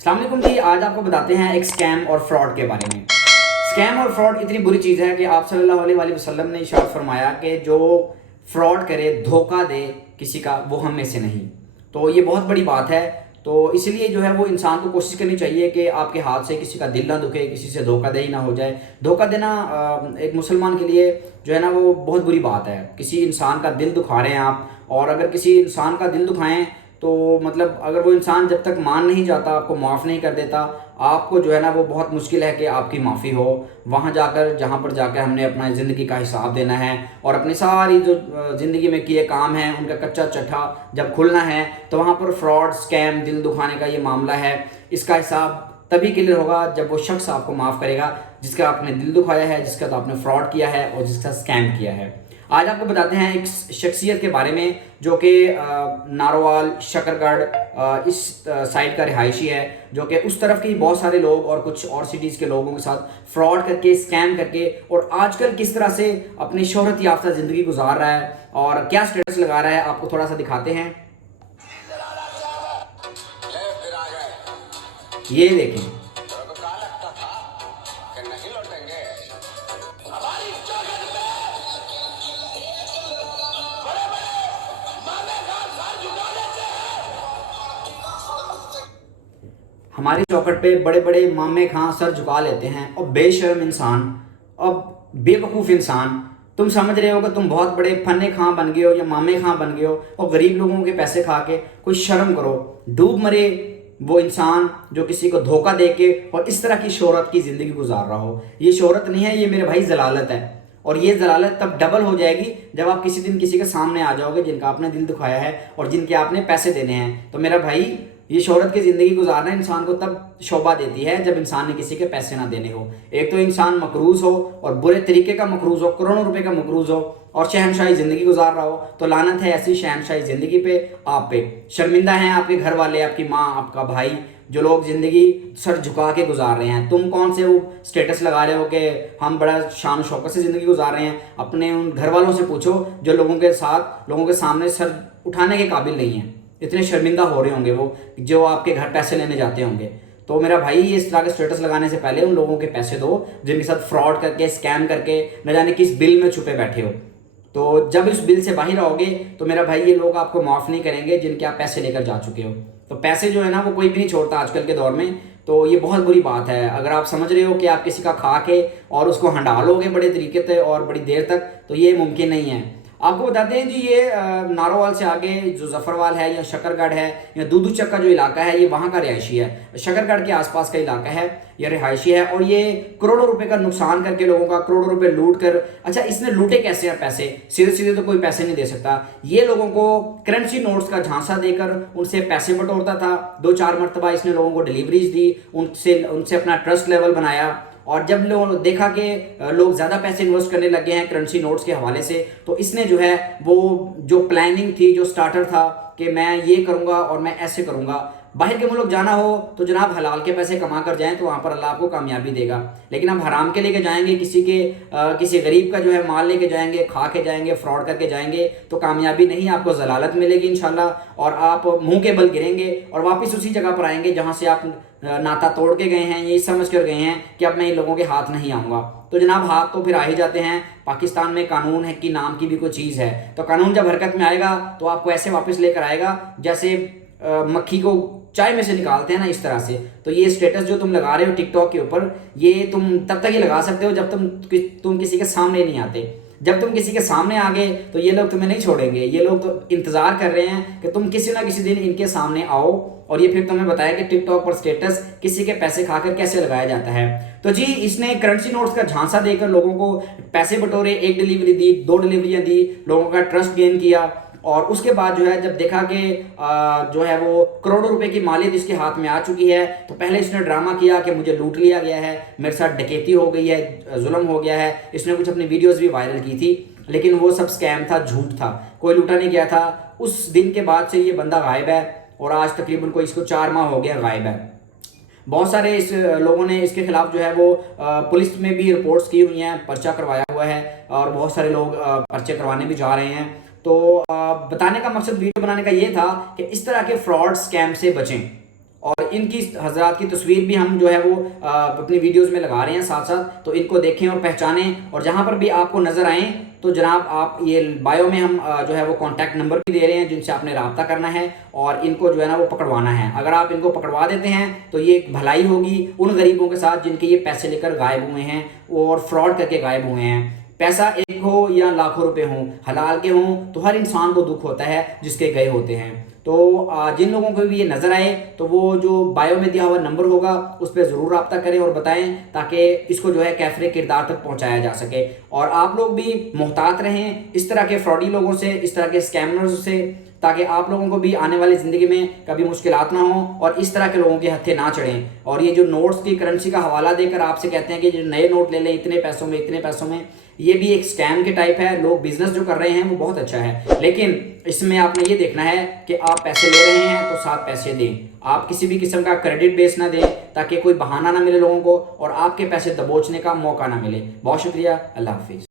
अस्सलाम वालेकुम जी। आज आपको बताते हैं एक स्कैम और फ्रॉड के बारे में। स्कैम और फ्रॉड इतनी बुरी चीज़ है कि आप सल्लल्लाहु अलैहि वसल्लम ने इरशाद फरमाया कि जो फ्रॉड करे, धोखा दे किसी का, वो हम में से नहीं। तो ये बहुत बड़ी बात है। तो इसलिए जो है वो इंसान को कोशिश करनी चाहिए कि आपके हाथ से किसी का दिल ना दुखे, किसी से धोखाधड़ी ना हो जाए। धोखा देना एक मुसलमान के लिए जो है ना वो बहुत बुरी बात है। किसी इंसान का दिल दुखा रहे हैं आप, और अगर किसी इंसान का दिल दुखाएं तो मतलब अगर वो इंसान जब तक मान नहीं जाता, आपको माफ़ नहीं कर देता, आपको जो है ना वो बहुत मुश्किल है कि आपकी माफ़ी हो। वहाँ जाकर जहाँ पर जाकर हमने अपना ज़िंदगी का हिसाब देना है और अपनी सारी जो ज़िंदगी में किए काम हैं उनका कच्चा चट्ठा जब खुलना है, तो वहाँ पर फ्रॉड, स्कैम, दिल दुखाने का ये मामला है। इसका हिसाब तभी क्लियर होगा जब वो शख्स आपको माफ़ करेगा जिसका आपने दिल दुखाया है, जिसका तो आपने फ्रॉड किया है और जिसका स्कैम किया है। आज आपको बताते हैं एक शख्सियत के बारे में जो कि नारोवाल, शकरगढ़ इस साइड का रिहायशी है, जो कि उस तरफ के बहुत सारे लोग और कुछ और सिटीज़ के लोगों के साथ फ्रॉड करके, स्कैम करके और आजकल किस तरह से अपनी शोहरत याफ्ता ज़िंदगी गुजार रहा है और क्या स्टेटस लगा रहा है, आपको थोड़ा सा दिखाते हैं। ये देखें, हमारी चौखट पे बड़े बड़े मामे खां सर झुका लेते हैं और बेशर्म इंसान, अब बेवकूफ़ इंसान, तुम समझ रहे हो कि तुम बहुत बड़े फन्ने खां बन गए हो या मामे खां बन गए हो और गरीब लोगों के पैसे खा के कोई शर्म करो। डूब मरे वो इंसान जो किसी को धोखा दे के और इस तरह की शोहरत की ज़िंदगी गुजार रहा हो। ये शोहरत नहीं है, ये मेरे भाई जलालत है। और ये जलालत तब डबल हो जाएगी जब आप किसी दिन किसी के सामने आ जाओगे जिनका आपने दिल दुखाया है और जिनके आपने पैसे देने हैं। तो मेरा भाई, ये शोहरत की ज़िंदगी गुजारना इंसान को तब शोभा देती है जब इंसान ने किसी के पैसे ना देने हो। एक तो इंसान मकरूज़ हो और बुरे तरीके का मकरूज़ हो, करोड़ों रुपए का मकरूज़ हो और शहनशाही ज़िंदगी गुजार रहा हो, तो लानत है ऐसी शहनशाही ज़िंदगी पे, आप पे। शर्मिंदा हैं आपके घर वाले, आपकी माँ, आपका भाई, जो लोग ज़िंदगी सर झुका के गुजार रहे हैं। तुम कौन से वो स्टेटस लगा रहे हो कि हम बड़ा शान शौकत से ज़िंदगी गुजार रहे हैं। अपने उन घर वालों से पूछो जो लोगों के साथ, लोगों के सामने सर उठाने के काबिल नहीं है। इतने शर्मिंदा हो रहे होंगे वो जो आपके घर पैसे लेने जाते होंगे। तो मेरा भाई, इस तरह के स्टेटस लगाने से पहले उन लोगों के पैसे दो जिनके साथ फ्रॉड करके, स्कैम करके न जाने किस बिल में छुपे बैठे हो। तो जब इस बिल से बाहर आओगे तो मेरा भाई, ये लोग आपको माफ़ नहीं करेंगे जिनके आप पैसे लेकर जा चुके हो। तो पैसे जो है ना वो कोई भी नहीं छोड़ता आजकल के दौर में। तो ये बहुत बुरी बात है। अगर आप समझ रहे हो कि आप किसी का खा के और उसको हंडा लोगे बड़े तरीके से और बड़ी देर तक, तो ये मुमकिन नहीं है। आपको बताते हैं जी, ये नारोवाल से आगे जो जफरवाल है या शकरगढ़ है या दूदू चक का जो इलाका है, ये वहाँ का रिहायशी है। शकरगढ़ के आसपास का इलाका है, ये रिहायशी है और ये करोड़ों रुपए का नुकसान करके लोगों का, करोड़ों रुपए लूट कर, अच्छा इसने लूटे कैसे हैं पैसे? सीधे सीधे तो कोई पैसे नहीं दे सकता। ये लोगों को करेंसी नोट्स का झांसा देकर उनसे पैसे बटोरता था। 2-4 मरतबा इसने लोगों को डिलीवरीज दी, उनसे उनसे अपना ट्रस्ट लेवल बनाया। और जब लोग देखा कि लोग ज़्यादा पैसे इन्वेस्ट करने लगे हैं करेंसी नोट्स के हवाले से, तो इसने जो है वो जो प्लानिंग थी, जो स्टार्टर था कि मैं ये करूँगा और मैं ऐसे करूँगा। बाहर के मुल्क जाना हो तो जनाब हलाल के पैसे कमा कर जाएं तो वहाँ पर अल्लाह आपको कामयाबी देगा। लेकिन आप हराम के लेके जाएंगे, किसी गरीब का जो है माल लेके जाएंगे, खा के जाएंगे, फ्रॉड करके जाएंगे, तो कामयाबी नहीं, आपको जलालत मिलेगी इंशाल्लाह। और आप मुंह के बल गिरेंगे और वापस उसी जगह पर आएंगे जहाँ से आप नाता तोड़ के गए हैं, यही समझ कर गए हैं कि अब मैं इन लोगों के हाथ नहीं आऊँगा। तो जनाब हाथ तो फिर आ ही जाते हैं। पाकिस्तान में कानून है कि नाम की भी कोई चीज़ है, तो कानून जब हरकत में आएगा तो आपको ऐसे वापस लेकर आएगा जैसे मक्खी को चाय में से निकालते हैं ना, इस तरह से। तो ये स्टेटस जो तुम लगा रहे हो टिकटॉक के ऊपर, ये तुम तब तक ये लगा सकते हो जब तुम किसी के सामने नहीं आते। जब तुम किसी के सामने आ गए तो ये लोग तुम्हें नहीं छोड़ेंगे। ये लोग तो इंतज़ार कर रहे हैं कि तुम किसी ना किसी दिन इनके सामने आओ और ये फिर तुम्हें बताया कि टिकटॉक पर स्टेटस किसी के पैसे खाकर कैसे लगाया जाता है। तो जी, इसने करेंसी नोट्स का झांसा देकर लोगों को पैसे बटोरे, 1 डिलीवरी दी, 2 डिलीवरियां दी, लोगों का ट्रस्ट गेन किया। और उसके बाद जो है जब देखा कि जो है वो करोड़ों रुपए की मालियत इसके हाथ में आ चुकी है, तो पहले इसने ड्रामा किया कि मुझे लूट लिया गया है, मेरे साथ डकैती हो गई है, जुल्म हो गया है। इसने कुछ अपनी वीडियोस भी वायरल की थी, लेकिन वो सब स्कैम था, झूठ था, कोई लूटा नहीं गया था। उस दिन के बाद से ये बंदा गायब है और आज तकरीबन कोई इसको 4 माह हो गया गायब है। बहुत सारे इस लोगों ने इसके खिलाफ जो है वो पुलिस में भी रिपोर्ट्स की हुई हैं, पर्चा करवाया हुआ है और बहुत सारे लोग पर्चे करवाने भी जा रहे हैं। तो बताने का मकसद वीडियो बनाने का ये था कि इस तरह के फ्रॉड, स्कैम से बचें। और इनकी हजरात की तस्वीर भी हम जो है वो अपनी वीडियोस में लगा रहे हैं साथ साथ, तो इनको देखें और पहचानें। और जहां पर भी आपको नज़र आए तो जनाब आप ये बायो में हम जो है वो कॉन्टैक्ट नंबर भी दे रहे हैं जिनसे आपने रब्ता करना है और इनको जो है ना वो पकड़वाना है। अगर आप इनको पकड़वा देते हैं तो ये एक भलाई होगी उन गरीबों के साथ जिनके ये पैसे लेकर गायब हुए हैं और फ्रॉड करके गायब हुए हैं। पैसा एक हो या लाखों रुपए हों, हलाल के हों, तो हर इंसान को दुख होता है जिसके गए होते हैं। तो जिन लोगों को भी ये नज़र आए तो वो जो बायो में दिया हुआ नंबर होगा उस पर ज़रूर रब्ता करें और बताएं ताकि इसको जो है कैफरे किरदार तक पहुंचाया जा सके। और आप लोग भी मोहतात रहें इस तरह के फ्रॉडी लोगों से, इस तरह के स्कैमर्स से, ताकि आप लोगों को भी आने वाली ज़िंदगी में कभी मुश्किलात ना हो और इस तरह के लोगों के हत्थे ना चढ़ें। और ये जो नोट्स की करेंसी का हवाला देकर आपसे कहते हैं कि जो नए नोट ले लें इतने पैसों में इतने पैसों में, ये भी एक स्कैम के टाइप है। लोग बिजनेस जो कर रहे हैं वो बहुत अच्छा है, लेकिन इसमें आपने ये देखना है कि आप पैसे ले रहे हैं तो साथ पैसे दें। आप किसी भी किस्म का क्रेडिट बेस ना दें ताकि कोई बहाना ना मिले लोगों को और आपके पैसे दबोचने का मौका ना मिले। बहुत शुक्रिया, अल्लाह हाफिज़।